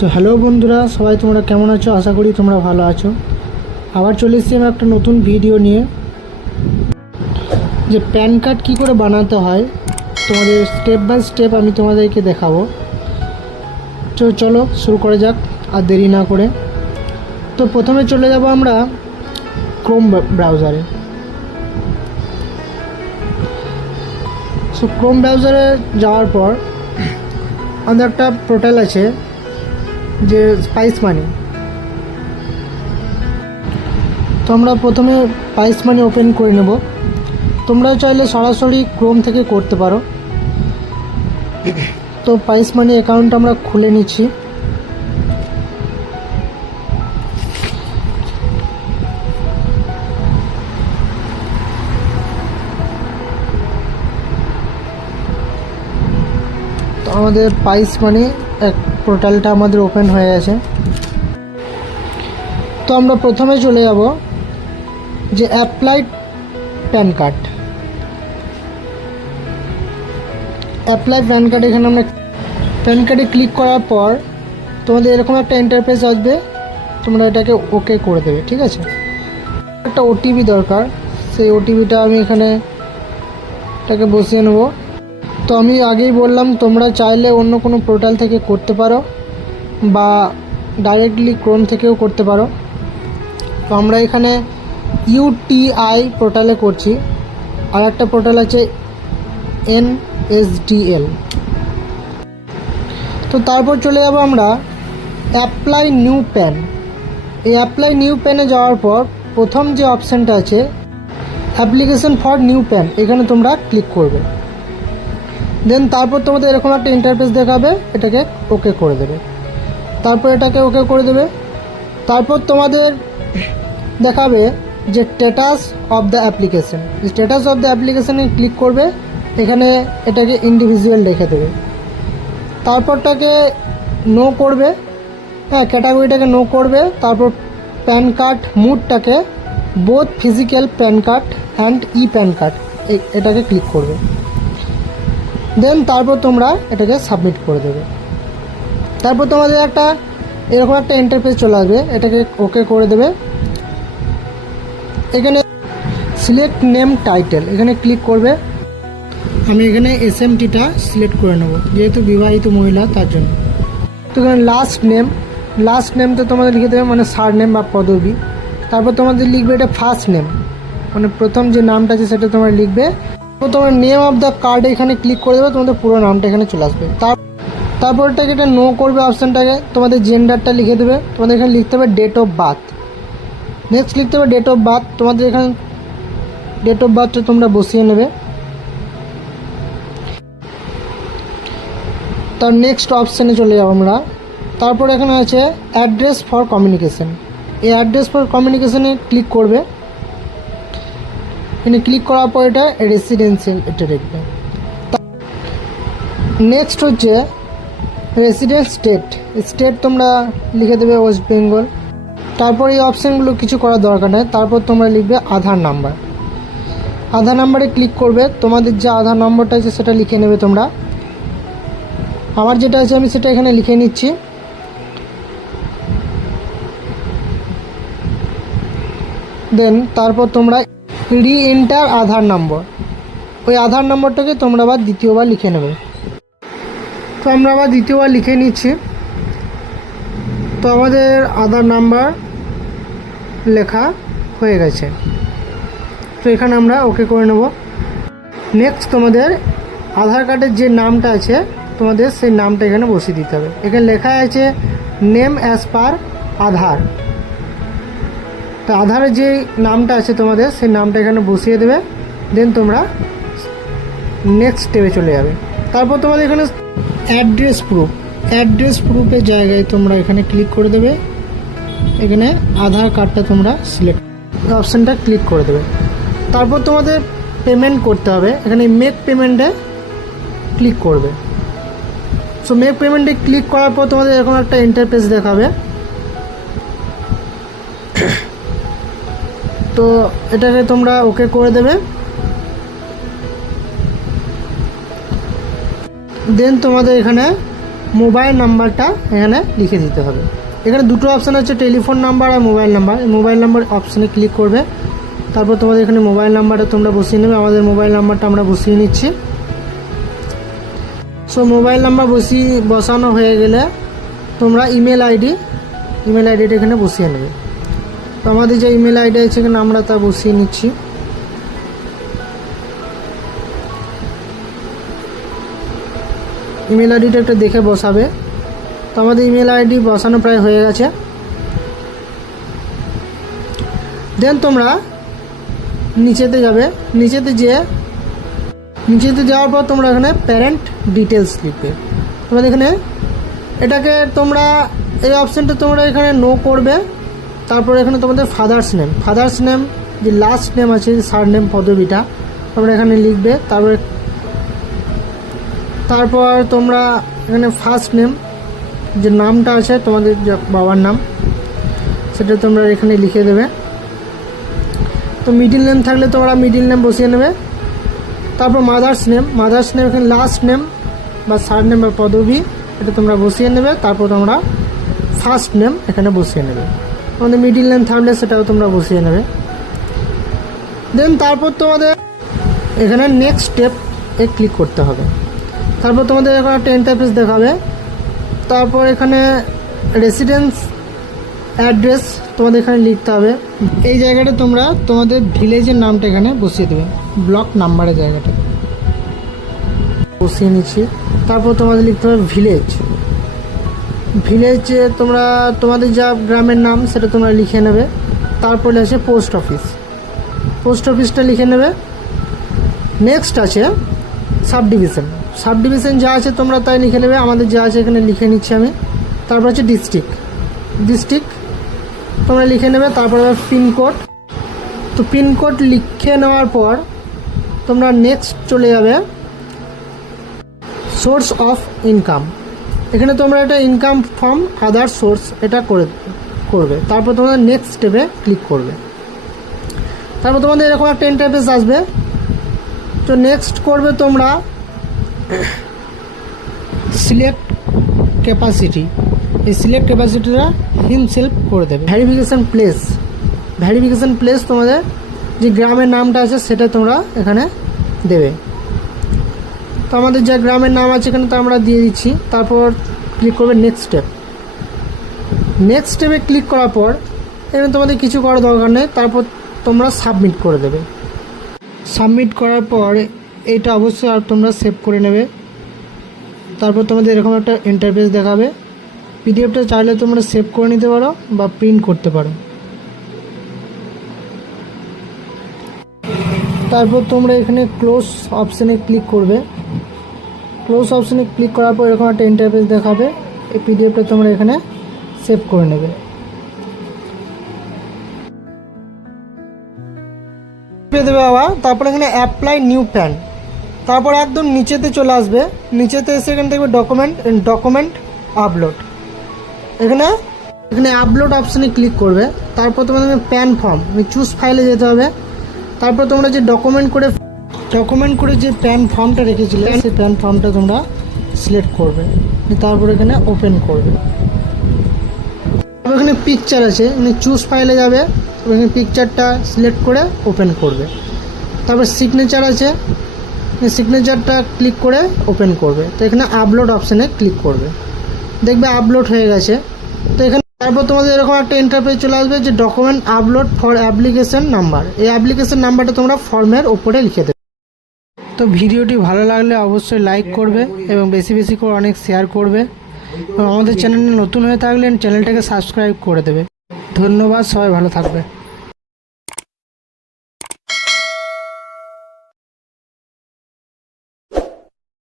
So hello বন্ধুরা, সবাই তোমরা কেমন আছো? আশা করি তোমরা ভালো আছো। আবার চলে এসেছি আমি একটা নতুন ভিডিও নিয়ে, যে প্যান কার্ড কী করে বানাতে হয় তোমাদের স্টেপ বাই স্টেপ আমি তোমাদেরকে দেখাবো। তো চলো শুরু করা যাক আর দেরি না করে। তো প্রথমে চলে যাব আমরা ক্রোম ব্রাউজারে। সো ক্রোম ব্রাউজারে যাওয়ার পর আমাদের একটা পোর্টাল আছে যে স্পাইস মানি। তো আমরা প্রথমে স্পাইস মানি ওপেন করে নেব। তোমরা চাইলে সরাসরি ক্রোম থেকে করতে পারো। তো স্পাইস মানি অ্যাকাউন্ট আমরা খুলে নিচ্ছি। তো আমাদের স্পাইস মানি পোর্টালটা আমাদের ওপেন হয়ে গেছে। তো আমরা প্রথমে চলে যাব যে applied pan card. Apply pan card, এখানে আমরা প্যান কার্ডে ক্লিক করার পর তোমাদের এরকম একটা ইন্টারফেস আসবে, তোমরা এটাকে ওকে করে দেবে। ঠিক আছে, একটা ওটিপি দরকার, সেই ওটিপিটা আমি এখানে এটাকে বসিয়ে নেব। তো আমি আগেই বললাম তোমরা চাইলে অন্য কোনো পোর্টাল থেকে করতে পারো বা ডাইরেক্টলি ক্রোম থেকেও করতে পারো। তো আমরা এখানে ইউটিআই পোর্টালে করছি, আর একটা পোর্টাল আছে NSDL। তো তারপর চলে যাব আমরা অ্যাপ্লাই নিউ প্যান। এই অ্যাপ্লাই নিউ প্যানে যাওয়ার পর প্রথম যে অপশানটা আছে অ্যাপ্লিকেশন ফর নিউ প্যান, এখানে তোমরা ক্লিক করবে। দেন তারপর তোমাদের এরকম একটা ইন্টারফেস দেখাবে, এটাকে ওকে করে দেবে। তারপর এটাকে ওকে করে দেবে। তারপর তোমাদের দেখাবে যে status of the application. Status of the অ্যাপ্লিকেশানে ক্লিক করবে, এখানে এটাকে ইন্ডিভিজুয়াল রেখে দেবে। তারপরটাকে নো করবে, হ্যাঁ ক্যাটাগরিটাকে নো করবে। তারপর প্যান কার্ড মুডটাকে both physical PAN card and E PAN card এটাকে ক্লিক করবে। দেন তারপর তোমরা এটাকে সাবমিট করে দেবে। তারপর তোমাদের একটা এরকম একটা ইন্টারফেস চলে আসবে, এটাকে ওকে করে দেবে। এখানে সিলেক্ট নেম টাইটেল এখানে ক্লিক করবে। আমি এখানে SMTটা সিলেক্ট করে নেব, যেহেতু বিবাহিত মহিলা তার জন্য। তো এখানে লাস্ট নেমটা তোমাদের লিখে দেবে, মানে সার নেম বা পদবী। তারপর তোমাদের লিখবে এটা ফার্স্ট নেম, মানে প্রথম যে নামটা আছে সেটা তোমরা লিখবে। তো তোমার নেম অফ দ্য কার্ড এখানে ক্লিক করে দেবে, তোমাদের পুরো নামটা এখানে চলে আসবে। তারপর এটাকে এটা নো করবে অপশানটাকে, তোমাদের জেন্ডারটা লিখে দেবে। তোমাদের এখানে লিখতে হবে ডেট অফ বার্থ। নেক্সট লিখতে হবে ডেট অফ বার্থ, তোমাদের এখানে ডেট অফ বার্থটা তোমরা বসিয়ে নেবে। তার নেক্সট অপশানে চলে যাবো আমরা। তারপর এখানে আছে অ্যাড্রেস ফর কমিউনিকেশন। এই অ্যাড্রেস ফর কমিউনিকেশনে ক্লিক করবে। এখানে ক্লিক করার পর এটা রেসিডেন্সিয়াল এটা লিখবে। নেক্সট হচ্ছে রেসিডেন্স স্টেট তোমরা লিখে দেবে ওয়েস্ট বেঙ্গল। তারপর এই অপশানগুলো কিছু করার দরকার নেই। তারপর তোমরা লিখবে আধার নাম্বারে ক্লিক করবে। তোমাদের যে আধার নম্বরটা আছে সেটা লিখে নেবে তোমরা। আমার যেটা আছে আমি সেটা এখানে লিখে নিচ্ছি। দেন তারপর তোমরা এন্টার আধার নম্বর, ওই আধার নম্বরটাকে তোমরা আবার দ্বিতীয়বার লিখে নেবে। তো আমরা আবার দ্বিতীয়বার লিখে নিচ্ছি। তো আমাদের আধার নাম্বার লেখা হয়ে গেছে। তো এখানে আমরা ওকে করে নেব। নেক্সট তোমাদের আধার কার্ডের যে নামটা আছে তোমাদের সেই নামটা এখানে বসিয়ে দিতে হবে। এখানে লেখা আছে নেম অ্যাজ পার আধার। তো আধারের যে নামটা আছে তোমাদের সেই নামটা এখানে বসিয়ে দেবে। দেন তোমরা নেক্সট স্টেপে চলে যাবে। তারপর তোমাদের এখানে অ্যাড্রেস প্রুফের জায়গায় তোমরা এখানে ক্লিক করে দেবে। এখানে আধার কার্ডটা তোমরা সিলেক্ট অপশানটা ক্লিক করে দেবে। তারপর তোমাদের পেমেন্ট করতে হবে, এখানে মেক পেমেন্টে ক্লিক করবে। সো মেক পেমেন্টে ক্লিক করার পর তোমাদের এরকম একটা ইন্টারফেস দেখাবে। তো এটাকে তোমরা ওকে করে দেবে। দেন তোমাদের এখানে মোবাইল নাম্বারটা এখানে লিখে দিতে হবে। এখানে দুটো অপশান আছে, টেলিফোন নাম্বার আর মোবাইল নাম্বার। মোবাইল নাম্বার অপশানে ক্লিক করবে, তারপর তোমাদের এখানে মোবাইল নাম্বারটা তোমরা বসিয়ে নেবে। আমাদের মোবাইল নাম্বারটা আমরা বসিয়ে নিচ্ছি। সো মোবাইল নাম্বার বসানো হয়ে গেলে তোমরা ইমেল আইডিটা এখানে বসিয়ে নেবে। তো আমাদের যে ইমেল আইডি আছে এখানে আমরা তা বসিয়ে নিচ্ছি। ইমেল আইডিটা একটা দেখে বসাবে। তো আমাদের ইমেল আইডি বসানো প্রায় হয়ে গেছে। দেন তোমরা নিচেতে যাবে, নিচেতে যাওয়ার পর তোমরা এখানে প্যারেন্ট ডিটেলস লিখবে। তোমাদের এখানে এটাকে তোমরা এই অপশানটা তোমরা এখানে নো করবে। তারপরে এখানে তোমাদের ফাদার্স নেম যে লাস্ট নেম আছে, সার নেম পদবিটা তোমরা এখানে লিখবে। তারপর তোমরা এখানে ফার্স্ট নেম যে নামটা আছে তোমাদের বাবার নাম সেটা তোমরা এখানে লিখে দেবে। তো মিডিল নেম থাকলে তোমরা মিডিল নেম বসিয়ে নেবে। তারপর মাদার্স নেম এখানে লাস্ট নেম বা সার নেম বা পদবি এটা তোমরা বসিয়ে নেবে। তারপর তোমরা ফার্স্ট নেম এখানে বসিয়ে নেবে। তোমাদের মিডিল নেম থাকলে সেটাও তোমরা বসিয়ে নেবে। দেন তারপর তোমাদের এখানে নেক্সট স্টেপে ক্লিক করতে হবে। তারপর তোমাদের এখানে একটা ইন্টারফেস দেখাবে। তারপর এখানে রেসিডেন্স অ্যাড্রেস তোমাদের এখানে লিখতে হবে। এই জায়গাটা তোমরা তোমাদের ভিলেজের নামটা এখানে বসিয়ে দেবে, ব্লক নাম্বারের জায়গাটা বসিয়ে নিচ্ছি। তারপর তোমাদের লিখতে হবে ভিলেজ তোমরা তোমাদের যা গ্রামের নাম সেটা তোমরা লিখে নেবে। তারপরে আছে পোস্ট অফিসটা লিখে নেবে। নেক্সট আছে সাবডিভিশন যা আছে তোমরা তাই লিখে নেবে। আমাদের যা আছে এখানে লিখে নিচ্ছি আমি। তারপর আছে ডিস্ট্রিক্ট তোমরা লিখে নেবে। তারপরে পিনকোড, তো পিনকোড লিখে নেওয়ার পর তোমরা নেক্সট চলে যাবে সোর্স অফ ইনকাম। এখানে তোমরা একটা ইনকাম ফর্ম আদার সোর্স এটা করবে। তারপর তোমরা নেক্সট স্টেপে ক্লিক করবে। তারপর তোমাদের এরকম একটা ইন্টারফেস আসবে। তো নেক্সট করবে তোমরা সিলেক্ট ক্যাপাসিটি। এই সিলেক্ট ক্যাপাসিটিটা হিমসেলফ করে দেবে। ভ্যারিফিকেশান প্লেস তোমাদের যে গ্রামের নামটা আছে সেটা তোমরা এখানে দেবে। তো আমাদের যা গ্রামের নাম আছে এখানে তো আমরা দিয়ে দিচ্ছি। তারপর ক্লিক করবে নেক্সট স্টেপে ক্লিক করার পর এখানে তোমাদের কিছু করার দরকার নেই। তারপর তোমরা সাবমিট করে দেবে। সাবমিট করার পর এটা অবশ্যই আর তোমরা সেভ করে নেবে। তারপর তোমাদের এরকম একটা ইন্টারফেস দেখাবে। পিডিএফটা চাইলে তোমরা সেভ করে নিতে পারো বা প্রিন্ট করতে পারো। তারপর তোমরা এখানে ক্লোজ অপশানে ক্লিক করবে। ক্লোজ অপশানে ক্লিক করার পর এরকম একটা ইন্টারফেস দেখাবে। এই পিডিএফটা তোমরা এখানে সেভ করে নেবে। দেবে আবার। তারপর এখানে অ্যাপ্লাই নিউ প্যান। তারপর একদম নিচেতে চলে আসবে। নিচেতে এসে এখানে দেখবে ডকুমেন্ট আপলোড। এখানে আপলোড অপশানে ক্লিক করবে। তারপর তোমাদের প্যান ফর্ম চুজ ফাইলে যেতে হবে। তারপর তোমরা যে ডকুমেন্ট করে যে প্যান ফর্মটা রেখেছিলে সেই প্যান ফর্মটা তোমরা সিলেক্ট করবে। তারপর এখানে ওপেন করবে। এখানে পিকচার আছে, চুজ ফাইলে যাবে। এখানে পিকচারটা সিলেক্ট করে ওপেন করবে। তারপর সিগনেচার আছে, সিগনেচারটা ক্লিক করে ওপেন করবে। তো এখানে আপলোড অপশানে ক্লিক করবে। দেখবে আপলোড হয়ে গেছে। তো এখানে তারপর তোমাদের এরকম একটা ইন্টারফেস চলে আসবে যে document upload for application number. এই অ্যাপ্লিকেশন নাম্বারটা তোমরা ফর্মের ওপরে লিখে দেবে। তো ভিডিওটি ভালো লাগলে অবশ্যই লাইক করবে এবং বেশি বেশি করে অনেক শেয়ার করবে। এবং আমাদের চ্যানেলে নতুন হয়ে থাকলে চ্যানেলটাকে সাবস্ক্রাইব করে দেবে। ধন্যবাদ, সবাই ভালো থাকবে।